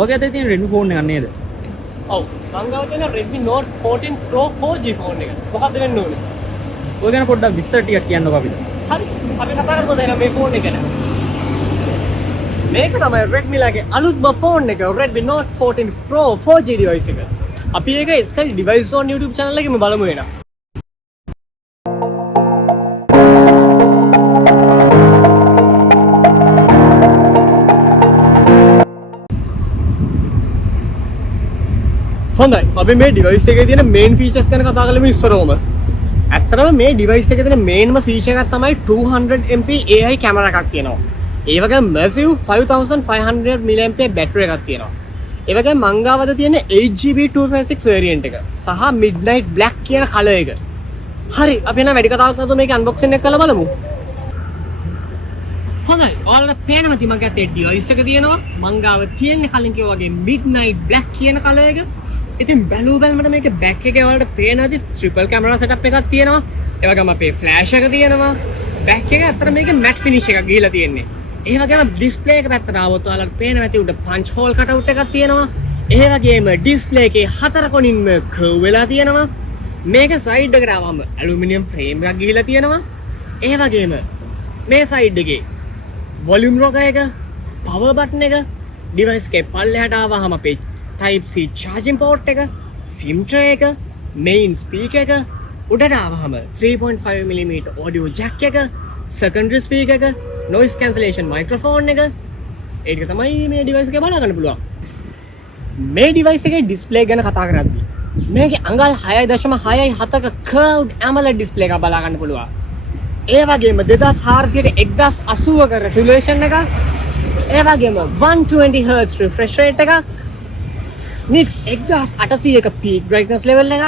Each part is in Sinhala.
ඔයගේ අතේ තියෙන Redmi phone එකක් නේද? ඔව්. මං ගාව තියෙන Redmi Note 14 Pro 4G phone එක. මොකක්ද වෙන්න ඕනේ? ඔය ගැන පොඩ්ඩක් විස්තර ටිකක් කියන්නකෝ අපිට. හරි. අපි කතා කරමු දැන් මේ phone එක ගැන. මේක තමයි Redmi ලගේ අලුත්ම phone එක Redmi Note 14 Pro 4G device එක. අපි ඒක SL Device Zone YouTube channel එකේම බලමු එනවා. හොඳයි අපි මේ ඩිවයිස් එකේ තියෙන මේන් ෆීචර්ස් ගැන කතා කරමු ඉස්සරවම. ඇත්තටම මේ ඩිවයිස් එකේ තියෙන මේන්ම ෆීචර් එකක් තමයි 200MP AI කැමරා එකක් තියෙනවා. ඒ වගේම massive 5500 mAh බැටරි එකක් තියෙනවා. ඒ වගේම මං ගාවද තියෙන 8GB 256 variant එක සහ midnight black කියන කලර් එක. හරි අපි එන වැඩි කතාවක් නැතුව මේක අන්බොක්සින් එක කරලා බලමු. හොඳයි ඔයාලට පේනවා ඇති මගේ අතේ ඩිවයිස් එක තියෙනවා. මං ගාව තියෙන්නේ කලින් කිව්වා වගේ midnight black කියන කලර් එක. ඉතින් බැලුව බැලමට මේක බැක් එකේ ඔයාලට පේනවාද ට්‍රිපල් කැමරා සෙටප් එකක් තියෙනවා. ඒ වගේම අපේ ෆ්ලෑෂ් එක තියෙනවා. බැක් එක අතර මේක මැට් ෆිනිෂ් එකක් ගිහිලා තියෙන්නේ. ඒ වගේම ඩිස්ප්ලේ එක පැත්තට ආවොත් ඔයාලට පේනවා ඇති උඩ පන්ච් හෝල් කටවුට් එකක් තියෙනවා. ඒ වගේම ඩිස්ප්ලේ එකේ හතර කොනින්ම කර්ව් වෙලා තියෙනවා. මේක සයිඩ් එකට ආවම ඇලුමිනියම් ෆ්‍රේම් එකක් ගිහිලා තියෙනවා. ඒ වගේම මේ සයිඩ් එකේ වොලියුම් රොගර් එක, පවර් බටන් එක, ඩිවයිස් එකේ පල්ලෙහාට ආවම අපේ Type C charging port එක, SIM tray එක, main speaker එක, උඩට ආවම 3.5mm audio jack එක, secondary speaker එක, noise cancellation microphone එක. ඒක තමයි මේ device එකේ බලා ගන්න පුළුවන්. මේ device එකේ display ගැන කතා කරද්දී මේකේ අඟල් 6.6.7ක curved AMOLED display එකක් බලා ගන්න පුළුවන්. ඒ වගේම 2400ට 1080ක resolution එකක්, ඒ වගේම 120Hz refresh rate එකක්, nits 1800ක peak brightness level එක.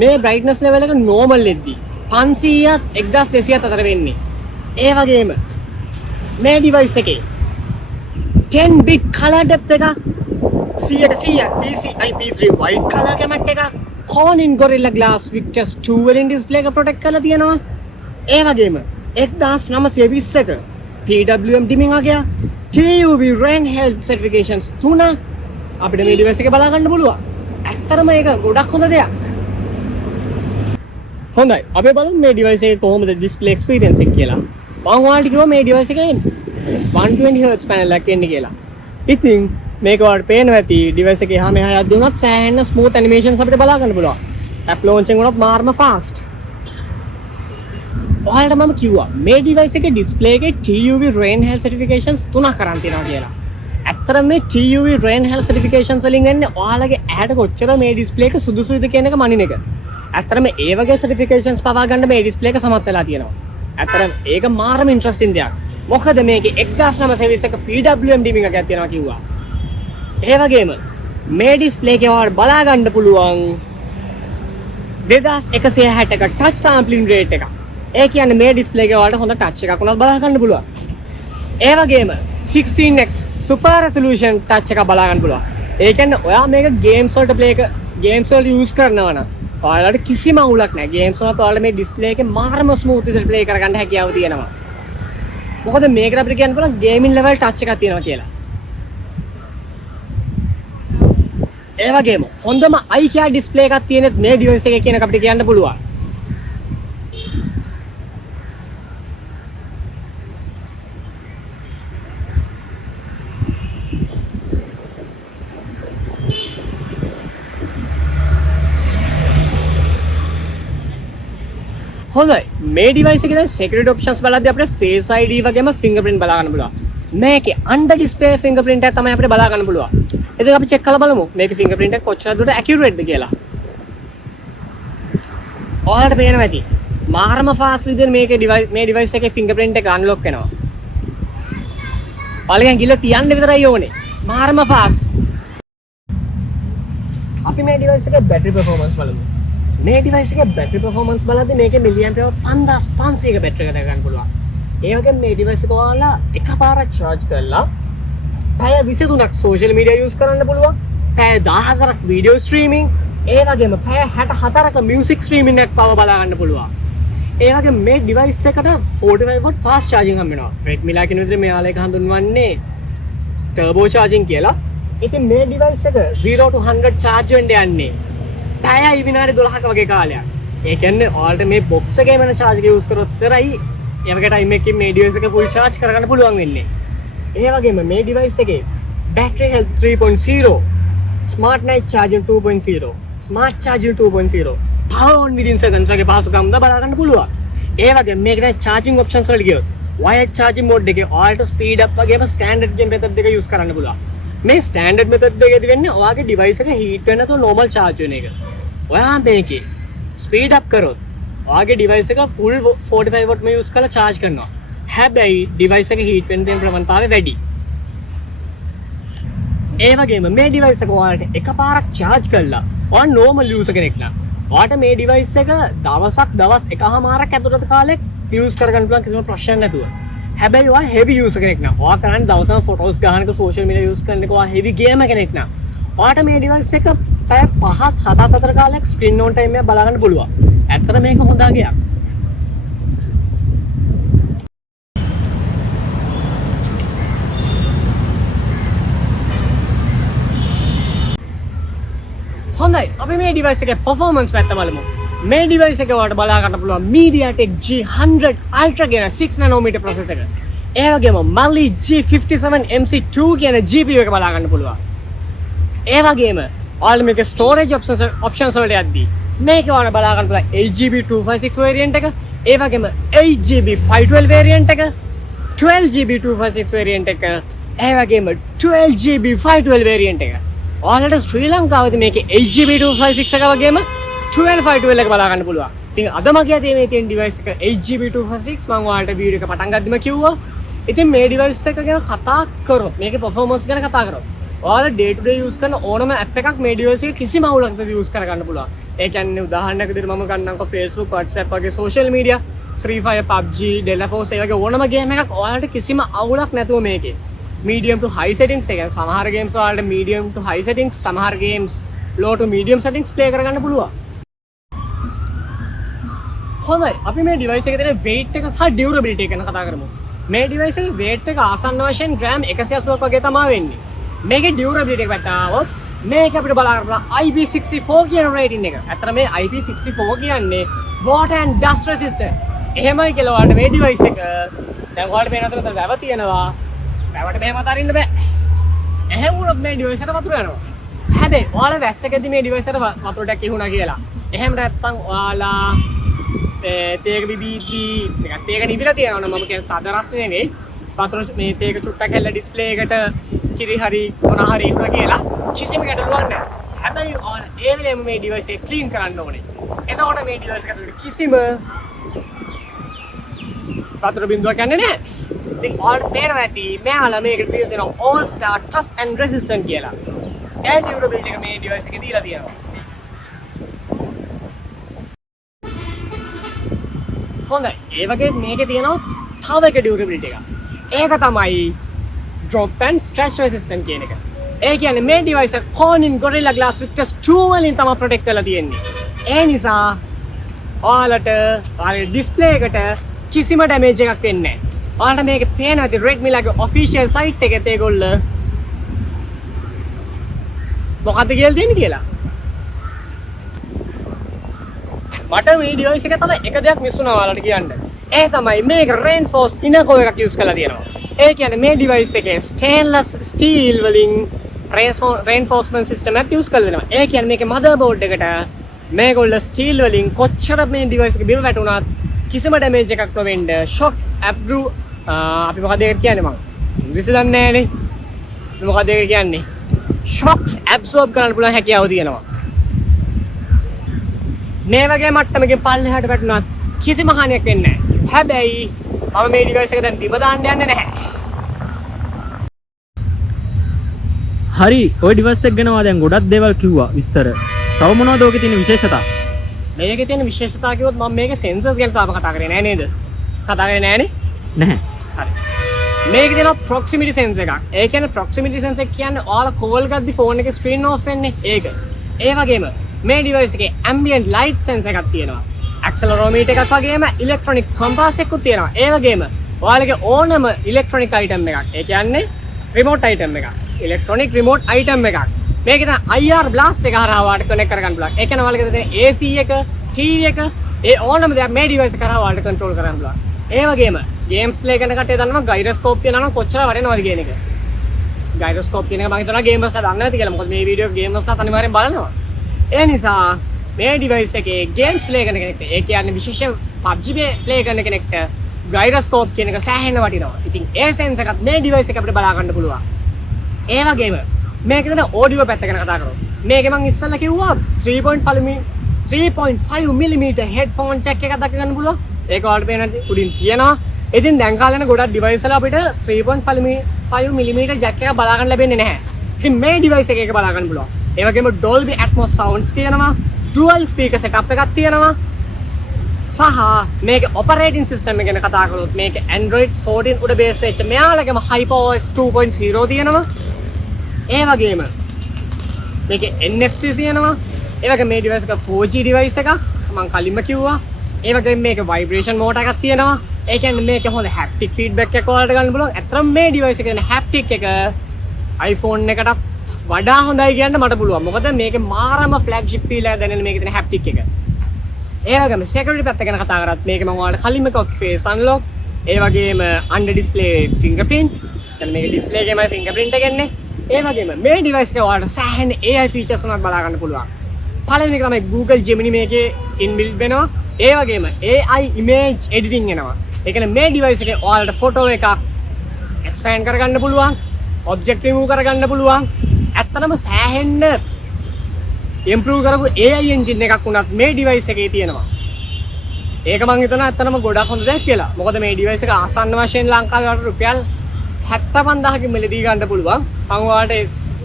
මේ brightness level එක normal එද්දී 500ත් 1200ත් අතර වෙන්නේ. ඒ වගේම මේ device එකේ 10 bit color depth එක, 100% DCI-P3 wide color gamut එක, Corning Gorilla Glass Victus 2 වලින් display එක protect කරලා තියෙනවා. ඒ වගේම 1920ක PWM dimming වගේ TUV rain help certifications 3 අපිට මේ ඩිවයිස් එකේ බලා ගන්න පුළුවන්. ඇත්තටම ඒක ගොඩක් හොඳ දෙයක්. හොඳයි. අපි බලමු මේ ඩිවයිස් එකේ කොහොමද ඩිස්ප්ලේ එක්ස්පීරියන්ස් එක කියලා. මම ඔයාලට කිව්වා මේ ඩිවයිස් එකේ 120Hz පැනල් එකක් එන්නේ කියලා. ඉතින් මේක ඔයාලට පේනවා ඇති ඩිවයිස් එකේ එහා මෙහා යද්දී උනත් සෑහෙන ස්මූත් ඇනිමේෂන්ස් අපිට බලා ගන්න පුළුවන්. ඇප් ලොන්චින් උනත් මාර්ම ෆාස්ට්. ඔයාලට මම කිව්වා මේ ඩිවයිස් එකේ ඩිස්ප්ලේ එකේ TUV rain hail certifications 3ක් කරන් තියෙනවා කියලා. ඇත්තටම මේ TUV rain hail certifications වලින් එන්නේ ඔයාලගේ ඇහැට කොච්චර මේ ඩිස්ප්ලේ එක සුදුසුයිද කියන එක මනින එක. ඇත්තටම ඒ වගේ certifications පවා ගන්න මේ ඩිස්ප්ලේ එක සමත් වෙලා තියෙනවා. ඇත්තටම ඒක මාරම ඉන්ටරෙස්ටිං දෙයක්. මොකද මේකේ 1921ක PWM dimming එකක් තියෙනවා කිව්වා. ඒ වගේම මේ ඩිස්ප්ලේ එකේ ඔයාලට බලා ගන්න පුළුවන් 2160ක touch sampling rate එක. ඒ කියන්නේ මේ ඩිස්ප්ලේ එකේ ඔයාලට හොඳ touch එකක් උනත් බලා ගන්න පුළුවන්. ඒ වගේම 16x super resolution touch එකක් බලා ගන්න පුළුවන්. ඒ කියන්නේ ඔයා මේක games වලට games වල use කරනවා නම් ඔයාලට කිසිම අවුලක් නැහැ. games වලත් ඔයාලට මේ display එකේ මාරම smooth විදිහට play කරගන්න හැකියාව තියෙනවා. මොකද මේකට අපිට කියන්න පුළුවන් gaming level touch එකක් තියෙනවා කියලා. ඒ වගේම හොඳම eye-care display එකක් තියෙන මේ device එකේ කියන එක අපිට කියන්න පුළුවන්. හොඳයි මේ ඩිවයිස් එකේ දැන් security options බලද්දී අපිට face ID වගේම fingerprint බලා ගන්න පුළුවන්. මේකේ under display fingerprint එක තමයි අපිට බලා ගන්න පුළුවන්. ඉතින් අපි check කරලා බලමු මේකේ fingerprint එක කොච්චර දුරට accurate ද කියලා. ඔයාලට පේනවා ඇති. මාරම fast විදිහට මේ device එකේ fingerprint එක unlock වෙනවා. ඔයාලගෙන් ගිල තියන්න විතරයි ඕනේ. මාරම fast. අපි මේ device එකේ battery performance බලමු. මේ device එකේ battery performance බලද්දී මේකේ milliampere 5500ක battery එක දාගන්න පුළුවන්. ඒ වගේම මේ device එක ඔයාලා එකපාරක් charge කරලා පැය 23ක් social media use කරන්න පුළුවන්. පැය 14ක් video streaming, ඒ වගේම පැය 64ක music streaming එකක් පව බලා ගන්න පුළුවන්. ඒ වගේම මේ device එකට 45W fast charging හම්බ වෙනවා. Redmi ලා කියන විදිහට මෙයාලා එක හඳුන්වන්නේ turbo charging කියලා. ඉතින් මේ ඩිවයිස් එක 0 to 100 charge වෙන්න යන්නේ පැයයි විනාඩි 12ක වගේ කාලයක්. ඒ කියන්නේ ඔයාලට මේ box එකේ වෙන charge එක use කරොත් විතරයි ඒ වගේ time එකකින් මේ device එක full charge කරගන්න පුළුවන් වෙන්නේ. ඒ වගේම මේ device එකේ battery health 3.0, smart night charging 2.0, smart charging 2.0, power on within seconds වගේ පහසුකම් ද බලා ගන්න පුළුවන්. ඒ වගේම මේකේ charging options වලට ගියොත් wired charging mode එකේ ඔයාලට speed up වගේම standard game method දෙක use කරන්න පුළුවන්. මේ standard method එකේදී වෙන්නේ ඔයාගේ device එක heat වෙන්නේ නැතුව normal charge වෙන එක. ඔයා මේකේ speed up කරොත් ඔයාගේ device එක full 45 watt මේ use කරලා charge කරනවා. හැබැයි device එක heat වෙන දෙන ප්‍රවණතාවය වැඩි. ඒ වගේම මේ device එක ඔයාලට එකපාරක් charge කළා ඔයා normal user කෙනෙක් නම් ඔයාට මේ device එක දවස් එකමාරක් ඇතුළත කාලෙක use කරගන්න පුළුවන් කිසිම ප්‍රශ්නයක් නැතුව. හැබැයි ඔයා heavy user කෙනෙක් නම් ඔයා කරන්නේ දවසම photos ගහනක social media use කරන එක ඔයා heavy gamer කෙනෙක් නම් ඔයාට මේ device එක පැය 5-7 අතර කාලයක් screen on time එක බලා ගන්න පුළුවන්. ඇත්තට මේක හොඳ අගයක්. හොඳයි අපි මේ device එකේ performance පැත්ත බලමු. මේ device එක ඔයාලට බලා ගන්න පුළුවන් MediaTek G100 Ultra කියන 6 nanometer processor එක. ඒ වගේම Mali G57MC2 කියන GPU එක බලා ගන්න පුළුවන්. ඒ වගේම ඔයාලට මේකේ storage options වලට යද්දී මේක ඔයාලට බලා ගන්න පුළුවන් 8GB 256 variant එක, ඒ වගේම 8GB 512 variant එක, 12GB 256 variant එක, ඒ වගේම 12GB 512 variant එක. ඔයාලට ශ්‍රී ලංකාවේදී මේකේ 8GB 256 එක වගේම 12/512 එක බලා ගන්න පුළුවන්. ඉතින් අද මගේ අතේ මේ තියෙන device එක 8GB 256 මම ඔයාලට වීඩියෝ එක පටන් ගද්දිම කිව්වා. ඉතින් මේ device එක ගැන කතා කරොත් මේකේ performance ගැන කතා කරොත් ඔයාලා day to day use කරන ඕනම app එකක් මේ device එක කිසිම අවුලක් නැතුව use කරගන්න පුළුවන්. ඒ කියන්නේ උදාහරණයක් විදිහට මම ගන්නම්කෝ Facebook, WhatsApp වගේ social media, Free Fire, PUBG, Delta Force ඒ වගේ ඕනම game එකක් ඔයාලට කිසිම අවුලක් නැතුව මේකේ medium to high settings එක සමහර games වලට medium to high settings, සමහර games low to medium settings play කරගන්න පුළුවන්. හොඳයි අපි මේ device එකේ තියෙන weight එක සහ durability එක ගැන කතා කරමු. මේ device එකේ weight එක ආසන්න වශයෙන් gram 180ක් වගේ තමයි වෙන්නේ. මේකේ durability එක පැත්ත આવොත් මේක අපිට බලා ගන්න IP64 කියන rating එක. අතන මේ IP64 කියන්නේ water and dust resistant. එහෙමයි කියලා ඔයාලට මේ device එක දැන් ඔයාලට මේ නතර වැව තියෙනවා. වැවට මෙහෙම අතාරින්න බෑ. එහෙම වුණොත් මේ device එකට වතුර යනවා. හැබැයි ඔයාලා වැස්සකදී මේ device එකට වතුර ටැක් ඉහුණා කියලා. එහෙම නැත්නම් ඔයාලා තේක බිබීති නිකන් තේක නිවිලා තියෙනවා නම් මම කියන්නේ තද රස නෙවෙයි. වතුර මේ තේක චුට්ටක් හැල්ලා ඩිස්ප්ලේ එකට කිරි හරි මොන හරි ඉන්නවා කියලා කිසිම ගැටලුවක් නැහැ. හැබැයි ඔයාලා ඒ වෙලේම මේ device එක ක්ලීන් කරන්න ඕනේ. එතකොට මේ device එකට කිසිම වතුර බින්දුවක් යන්නේ නැහැ. ඉතින් ඔයාලට පේනවා ඇති මෙයාලා මේකට දීලා තියෙනවා all star tough and resistant කියලා. ඒ durability එක මේ device එකේ දීලා තියෙනවා. හොඳයි. ඒ වගේ මේකේ තියෙනවා තව එක durability එකක්. ඒක තමයි drop and stretch resistant කියන එක. ඒ කියන්නේ මේ device එක Corning Gorilla Glass Victus 2 වලින් තමයි protect කරලා තියෙන්නේ. ඒ නිසා ඔයාලට ඔයාලගේ display එකට කිසිම damage එකක් වෙන්නේ නැහැ. ඔයාලට මේකේ පේනවා ඇති Redmi ලගේ official site එකේ ඒගොල්ලෝ මොකක්ද කියලා දෙන්නේ කියලා. මට මේ device එක තමයි එක දෙයක් මිස් වුණා ඔයාලට කියන්න. ඒ තමයි මේක reinforced inner core එකක් use කරලා තියෙනවා. ඒ කියන්නේ මේ device එකේ stainless steel වලින් reinforcement system එකක් use කරලා දෙනවා. ඒ කියන්නේ මේකේ motherboard එකට මේගොල්ලෝ steel වලින් කොච්චර මේ device එක බිම වැටුණත් කිසිම damage එකක් නොවෙන්න shock absorb අපි මොකද ඒකට කියන්නේ මම ඉංග්‍රීසි දන්නේ නැහැනේ. මොකද ඒකට කියන්නේ shocks absorb කරන්න පුළුවන් හැකියාව තියෙනවා. මේ වගේ මට්ටමකින් පල්ලෙහාට වැටුණත් කිසිම හානියක් වෙන්නේ නැහැ. හැබැයි මම මේ device එක දැන් බිම දාන්න යන්නේ නැහැ. හරි ඔය device එක ගැන ඔයා දැන් ගොඩක් දේවල් කිව්වා විස්තර. තව මොනවද ඔකේ තියෙන විශේෂතා? මේකේ තියෙන විශේෂතා කිව්වොත් මම මේකේ sensors ගැන තාම කතා කරේ නෑ නේද? කතා කරේ නෑනේ? නැහැ. හරි. මේකේ තියෙන proximity sense එකක්. ඒ කියන්නේ proximity sense එක කියන්නේ ඔයාලා call ගද්දි phone එකේ screen off වෙන්නේ ඒක. ඒ වගේම මේ device එකේ ambient light sense එකක් තියෙනවා. accelerometer එකක් වගේම electronic compass එකකුත් තියෙනවා. ඒ වගේම ඔයාලගේ ඕනම electronic item එකක්. ඒ කියන්නේ remote item එකක්. ඉලෙක්ට්‍රොනික රිමෝට් අයිටම් එකක්. මේක තමයි IR blast එක හරහා වාට කනෙක්ට් කරගන්න පුළුවන්. ඒ කියන්නේ ඔයාලගේ තියෙන AC එක, TV එක, ඒ ඕනම දෙයක් මේ ඩිවයිස් එක කරා වාට කන්ට්‍රෝල් කරන්න පුළුවන්. ඒ වගේම ගේම්ස් ප්ලේ කරන කට්ටිය දන්නවා ගයිරොස්කෝප් තියෙනවා නම් කොච්චර වටිනවද කියන එක. ගයිරොස්කෝප් කියන එක මම හිතනවා ගේමර්ස්ලා දන්නේ නැති කියලා. මොකද මේ වීඩියෝ ගේමර්ස්ලා අනිවාර්යෙන් බලනවා. ඒ නිසා මේ ඩිවයිස් එකේ ගේම්ස් ප්ලේ කරන කෙනෙක්ට, ඒ කියන්නේ විශේෂයෙන් PUBG ප්ලේ කරන කෙනෙක්ට ගයිරොස්කෝප් කියන එක සෑහෙන වටිනවා. ඉතින් ඒ සෙන්ස් එකත් මේ ඩිවයිස් එක අපිට බලා ගන්න පුළුවන්. ඒ වගේම මේකේ තියෙන ඔඩියෝ පැත්ත ගැන කතා කරමු. මේකේ මම ඉස්සෙල්ලා කිව්වා 3.5 mm headphone jack එකක් දක්ව ගන්න පුළුවන්. ඒක ඔයාලට පේනවා උඩින් තියෙනවා. ඉතින් දැන් කාලේ යන ගොඩක් ඩිවයිස් වල අපිට 3.5 mm jack එකක් බලා ගන්න ලැබෙන්නේ නැහැ. ඉතින් මේ ඩිවයිස් එකේ ඒක බලා ගන්න පුළුවන්. ඒ වගේම Dolby Atmos sounds තියෙනවා. Dual speaker setup එකක් තියෙනවා. සහ මේකේ operating system එක ගැන කතා කරොත් මේකේ Android 14 උඩ බේස් වෙච්ච මෙයාලගේම HyperOS 2.0 තියෙනවා. ඒ වගේම මේකේ NFC තියෙනවා. ඒ වගේම මේ ඩිවයිස් එක 4G ඩිවයිස් එකක් මම කලින්ම කිව්වා. ඒ වගේම මේකේ vibration motor එකක් තියෙනවා. ඒ කියන්නේ මේකේ හොඳ haptic feedback එකක් ඔයාලට ගන්න පුළුවන්. ඇත්තටම මේ ඩිවයිස් එකේ තියෙන haptic එක iPhone එකටත් වඩා හොඳයි කියන්න මට පුළුවන්. මොකද මේකේ මාරම flagship feel එක දැනෙන මේකේ තියෙන haptic එක. ඒ වගේම security පැත්ත ගැන කතා කරත් මේකේ මම ඔයාලට කලින්ම කිව්වා face unlock. ඒ වගේම under display fingerprint. දැන් මේකේ display එකේමයි fingerprint එක එන්නේ. ඒ වගේම මේ ඩිවයිස් එක ඔයාලට සෑහෙන AI features උනත් බලා ගන්න පුළුවන්. පළවෙනි එක තමයි Google Gemini මේකේ inbuilt වෙනවා. ඒ වගේම AI image editing එනවා. ඒ කියන්නේ මේ ඩිවයිස් එකේ ඔයාලට ෆොටෝ එකක් expand කරගන්න පුළුවන්, object remove කරගන්න පුළුවන්. ඇත්තටම සෑහෙන්න improve කරපු AI engine එකක් උනත් මේ ඩිවයිස් එකේ තියෙනවා. ඒක මම හිතනවා ඇත්තටම ගොඩක් හොඳ දෙයක් කියලා. මොකද මේ ඩිවයිස් එක ආසන්න වශයෙන් ලංකාවේ වලට රුපියල් 75000කින් මිලදී ගන්න පුළුවන්. මම ඔයාලට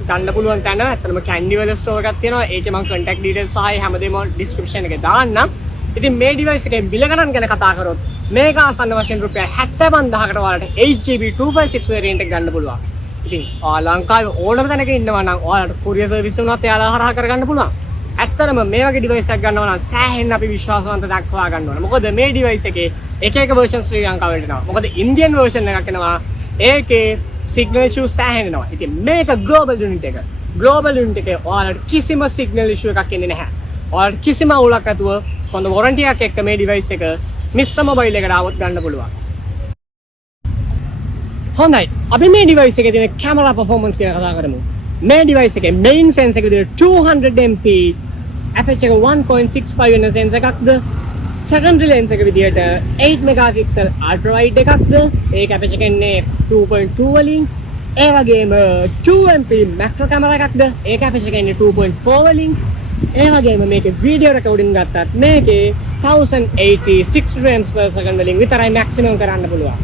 ගන්න පුළුවන් තැන ඇත්තටම කැන්ඩි වල ස්ටෝර් එකක් තියෙනවා. ඒකේ මම contact details සහ හැමදේම description එකේ දාන්නම්. ඉතින් මේ ඩිවයිස් එකේ බිල ගණන් ගැන කතා කරොත් මේක ආසන්න වශයෙන් රුපියල් 75000කට ඔයාලට 8GB 256 variant එක ගන්න පුළුවන්. ඉතින් ලංකාවේ ඕනම තැනක ඉන්නවා නම් ඔයාලට courier service උනත් එයාලා හරහා කරගන්න පුළුවන්. ඇත්තටම මේ වගේ ඩිවයිස් එකක් ගන්නවා නම් සෑහෙන්න අපි විශ්වාසවන්ත දක්වා ගන්න ඕන. මොකද මේ ඩිවයිස් එකේ එක version ශ්‍රී ලංකාවට එනවා. මොකද Indian version එකක් එනවා. ඒකේ signal issues සෑහෙන එනවා. ඉතින් මේක global unit එක. Global unit එකේ ඔයාලට කිසිම signal issue එකක් එන්නේ නැහැ. ඔයාලට කිසිම අවුලක් නැතුව හොඳ warranty එකක් එක්ක මේ device එක Mr. Mobile එකට આવොත් ගන්න පුළුවන්. හොඳයි. අපි මේ device එකේ තියෙන camera performance ගැන කතා කරමු. මේ device එකේ main sensor එක විදිහට 200MP aperture 1.65 වෙන sensor එකක්ද, secondary lens එක විදිහට 8 megapixel ultra wide එකක්ද, ඒක aperture එකන්නේ 2.2 වලින්. ඒ වගේම 2MP macro camera එකක්ද, ඒක aperture එකන්නේ 2.4 වලින්. ඒ වගේම මේකේ video recording ගත්තත් මේකේ 1080 60 frames per second වලින් විතරයි maximum කරන්න පුළුවන්.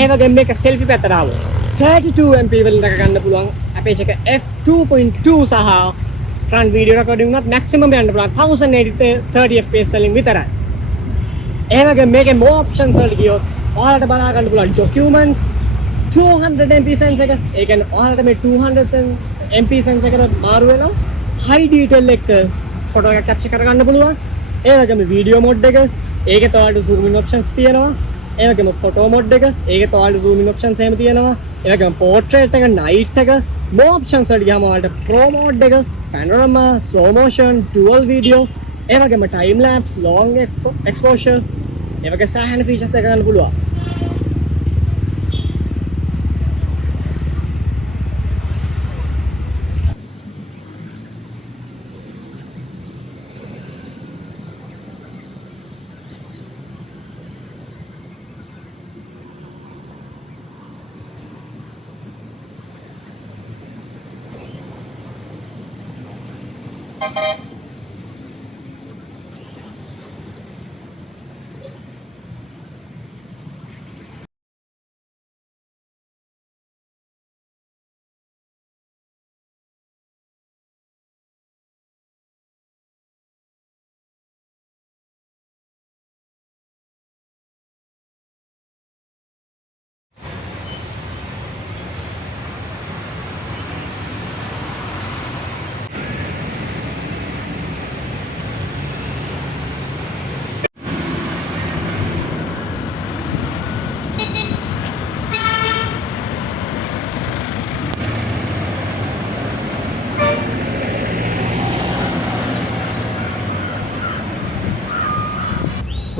ඒ වගේම මේක selfie පැත්තට ආවොත් 32MP වලින් දක ගන්න පුළුවන් aperture එක f2.2 සහ front video recording උනත් maximum යන්න පුළුවන් 1080 30 fps වලින් විතරයි. ඒ වගේම මේකේ more options වලට ගියොත් ඔයාලට බලා ගන්න පුළුවන් documents 200MP sensor එක. ඒ කියන්නේ ඔයාලට මේ 200MP sensor එකට මාරු වෙලා high detail එක photo එකක් capture කරගන්න පුළුවන්. ඒ වගේම video mode එක, ඒකේ ඔයාලට zoom in options තියෙනවා. ඒ වගේම photo mode එක, ඒකේ ඔයාලට zoom in options එහෙම තියෙනවා. ඒ වගේම portrait එක, night එක, more options වලට ගියාම ඔයාලට pro mode එක, panorama, slow motion, dual video, ඒ වගේම time lapse, long exposure, ඒ වගේ සෑහෙන features දෙක ගන්න පුළුවන්.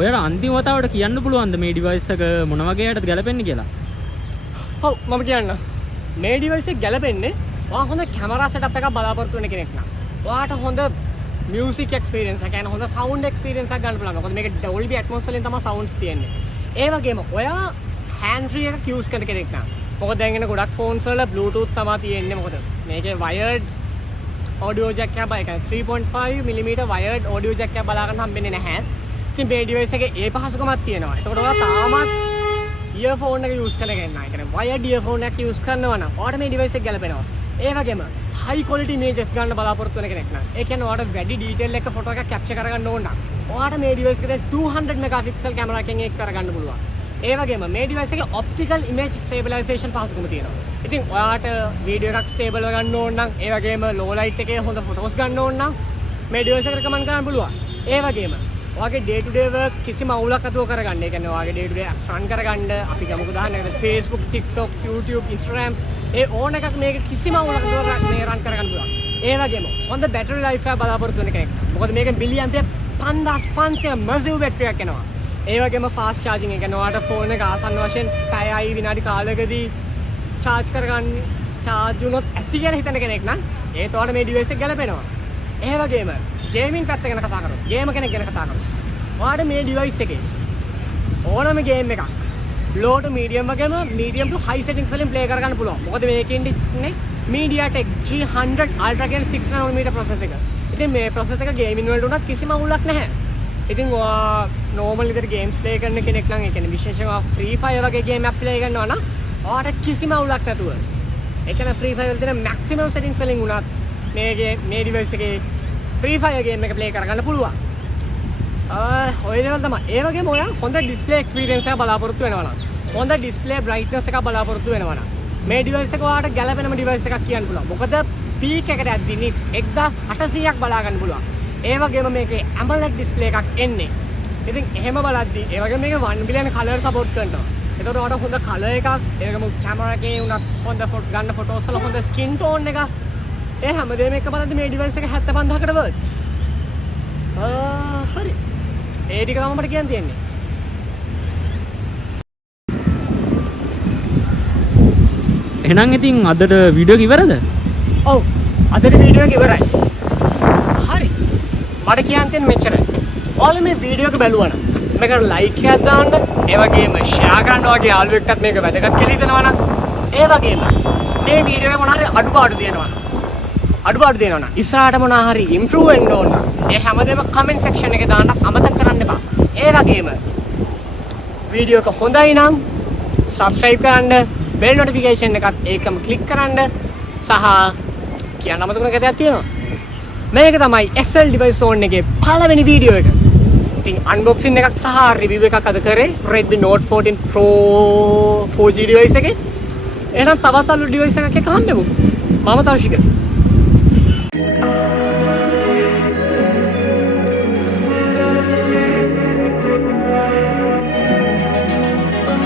ඔයාලා අන්තිම වතාවට කියන්න පුළුවන්ද මේ ඩිවයිස් එක මොන වගේ යටද ගැලපෙන්නේ කියලා? ඔව් මම කියන්න. මේ ඩිවයිස් එක ගැලපෙන්නේ ඔයා හොඳ කැමරා සෙටප් එකක් බලාපොරොත්තු වෙන කෙනෙක් නම්. ඔයාට හොඳ මියුසික් එක්ස්පීරියන්ස් එකක්, හොඳ සවුන්ඩ් එක්ස්පීරියන්ස් එකක් ගන්න පුළුවන්. මොකද මේක Dolby Atmos වලින් තමයි සවුන්ඩ්ස් තියෙන්නේ. ඒ වගේම ඔයා හෑන්ඩ් ෆ්‍රී එකක් යූස් කරන කෙනෙක් නම්. මොකද දැන් එන ගොඩක් ෆෝන්ස් වල Bluetooth තමයි තියෙන්නේ. මොකද මේකේ wired audio jack එකක් බයි කියන්නේ 3.5 mm wired audio jack එකක් බලා ගන්න හම්බෙන්නේ නැහැ. ඉතින් මේ ඩිවයිස් එකේ ඒ පහසුකමක් තියෙනවා. එතකොට ඔයා තාමත් earphone එක use කරගෙන නැහැ. ඒ කියන්නේ wired earphone එකක් use කරනවා නම් ඔයාට මේ ඩිවයිස් එක ගැලපෙනවා. ඒ වගේම high quality images ගන්න බලාපොරොත්තු වෙන කෙනෙක් නම්, ඒ කියන්නේ ඔයාට වැඩි detail එක ෆොටෝ එකක් capture කරගන්න ඕන නම්, ඔයාට මේ ඩිවයිස් එකේ 200 megapixel කැමරා එකෙන් ඒක කරගන්න පුළුවන්. ඒ වගේම මේ ඩිවයිස් එකේ optical image stabilization පහසුකම තියෙනවා. ඉතින් ඔයාට වීඩියෝ එකක් stable ගන්න ඕන නම්, ඒ වගේම low light එකේ හොඳ photos ගන්න ඕන නම් මේ ඩිවයිස් එක recommend කරන්න පුළුවන්. ඒ වගේම ඔයාගේ day to day work කිසිම අවුලක් නැතුව කරගන්න. ඒ කියන්නේ ඔයාගේ day to day apps run කරගන්න, අපි ගමුකෝ උදාහරණයකට Facebook, TikTok, YouTube, Instagram ඒ ඕන එකක් මේක කිසිම අවුලක් නැතුව මේ run කරගන්න පුළුවන්. ඒ වගේම හොඳ battery life එක බලාපොරොත්තු වෙන කෙනෙක්. මොකද මේක මිලි ඇම්පියර් 5500 massive battery එකක් එනවා. ඒ වගේම fast charging එක කියන්නේ ඔයාට ෆෝන් එක ආසන්න වශයෙන් පැයයි විනාඩි කාලයකදී charge කරගන්න charge වුණොත් ඇති කියලා හිතන කෙනෙක් නම් ඒත් ඔයාට මේ device එක ගැලපෙනවා. ඒ වගේම ගේමින් පැත්ත ගැන කතා කරමු. ගේම කෙනෙක් ගැන කතා කරමු. ඔයාට මේ device එකේ ඕනම game එකක් low to medium වගේම medium to high settings වලින් play කරගන්න පුළුවන්. මොකද මේකේ ඉන්නේ MediaTek G100 Ultra කියන 6 nanometer processor එක. ඉතින් මේ processor එක gaming වලට උනත් කිසිම අවුලක් නැහැ. ඉතින් ඔයා normal විදිහට games play කරන කෙනෙක් නම්, ඒ කියන්නේ විශේෂයෙන්ම Free Fire වගේ game එකක් play කරනවා නම් ඔයාට කිසිම අවුලක් නැතුව, ඒ කියන්නේ Free Fire වල තියෙන maximum settings වලින් උනත් මේ device එකේ Free Fire game එක play කරගන්න පුළුවන්. ඔය level තමයි. ඒ වගේම ඔයා හොඳ display experience එකක් බලාපොරොත්තු වෙනවා නම්, හොඳ display brightness එකක් බලාපොරොත්තු වෙනවා නම් මේ device එක ඔයාට ගැලපෙනම device එකක් කියන්න පුළුවන්. මොකද peak එකට යද්දී nits 1800ක් බලා ගන්න පුළුවන්. ඒ වගේම මේකේ AMOLED display එකක් එන්නේ. ඉතින් එහෙම බලද්දී ඒ වගේම මේක 1 billion color support කරනවා. ඒතකොට ඔයාට හොඳ color එකක්, ඒ වගේම camera එකේ උනත් හොඳ ගන්න photos වල හොඳ skin tone එකක්, ඒ හැමදේම එක බලද්දී මේ device එක 75000කට worth. හරි. ඒ ටික තමයි මට කියන්න තියෙන්නේ. එහෙනම් ඉතින් අදට වීඩියෝ එක ඉවරද? ඔව්. අදට වීඩියෝ එක ඉවරයි. හරි. මට කියන්න තියෙන්නේ මෙච්චරයි. ඔයාලා මේ වීඩියෝ එක බැලුවා නම් මේකට ලයික් එකක් දාන්න, ඒ වගේම ෂෙයා කරන්න, වගේ යාළුවෙක්ටත් මේක වැදගත් කියලා හිතනවා නම්, ඒ වගේම මේ වීඩියෝ එක මොනවා හරි අඩුපාඩු තියෙනවා නම් ඉස්සරහට මොනවා හරි ඉම්ප්‍රූව් වෙන්න ඕන නම් ඒ හැමදේම කමෙන්ට් සෙක්ෂන් එකේ දාන්න අමතක කරන්න එපා. ඒ වගේම වීඩියෝ එක හොඳයි නම් subscribe කරන්න, bell notification එකත් ඒකම click කරන්න, සහ කියන්න අමතක කරන කතාවක් තියෙනවා. මේක තමයි XL device zone එකේ පළවෙනි වීඩියෝ එක. ඉතින් unboxing එකක් සහ review එකක් අද කරේ Redmi Note 14 Pro 4G device එකේ. එහෙනම් තවත් අලුත් device එකක් එක්ක හම්බෙමු. මම තර්ෂික.